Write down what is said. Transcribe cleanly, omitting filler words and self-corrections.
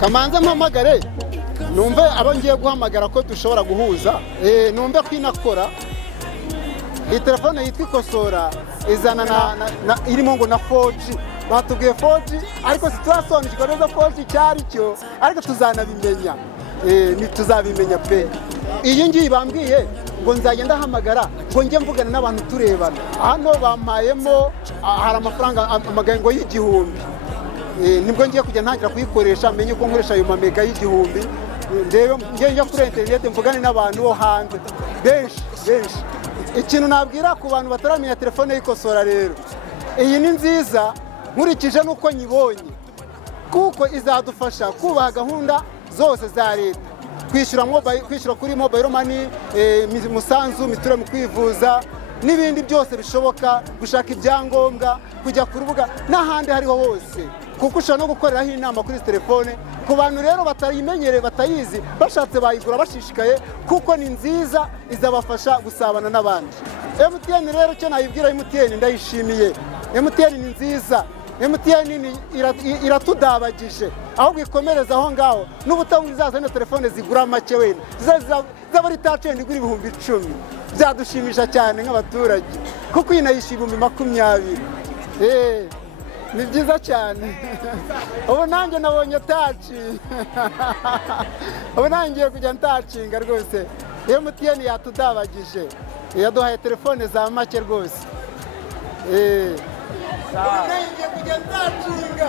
kamanza mpamagare numve abo ngiye guhamagara ko dushobora guhuza numve ko inakora iyi telefone yitwa ikosora izana irimo ngo na 4G batubwiye 4G ariko siturasobanukirwa neza 4G cyari cyo ariko tuzanabimenya tuzabimenya pe iyi ngiyi bambwiye ngo nzagenda hamagara ngo njye mvugana n'abantu turebana hano bampayemo hari amafaranga amagango y'igihumbi nibwo ngiye kujya ntangira kuyikoresha menye ko nkoresha ayo mamega y'igihumbi ndebe njye kuri internet mvugane n'abantu bo hanze benshi ikintu nabwira ku bantu bataramenya telefone y'ikosora rero iyi ni nziza nkurikije nuko nyibonye kuko izadufasha kubaha gahunda zose za leta kwishyura kuri mobile money musanzu miture mu kwivuza n'ibindi byose bishoboka gushaka ibyangombwa kujya ku rubuga n'ahandi hariho hose kuko ushobora no gukoreraho inama kuri telefone ku bantu rero batayimenyereye batayizi bashatse bayigura bashishikaye kuko ni nziza izabafasha gusabana n'abandi. MTN rero cyo nayibwira MTN ndayishimiye. MTN ni nziza, MTN iratudabagije ahubwo ikomereza aho ngaho n'ubutabundi zazana telefone zigura make wenda zaba touchinga igura ibihumbi 10 byadushimisha cyane nk'abaturage kuko inayishyira 20. Ni byiza cyane. Ubu nanjye nabonye ubu nanjye kujya touchinga rwose. MTN yatudabagije yaduhaye telefone za make rwose. Ubu nanjye kujya touchinga.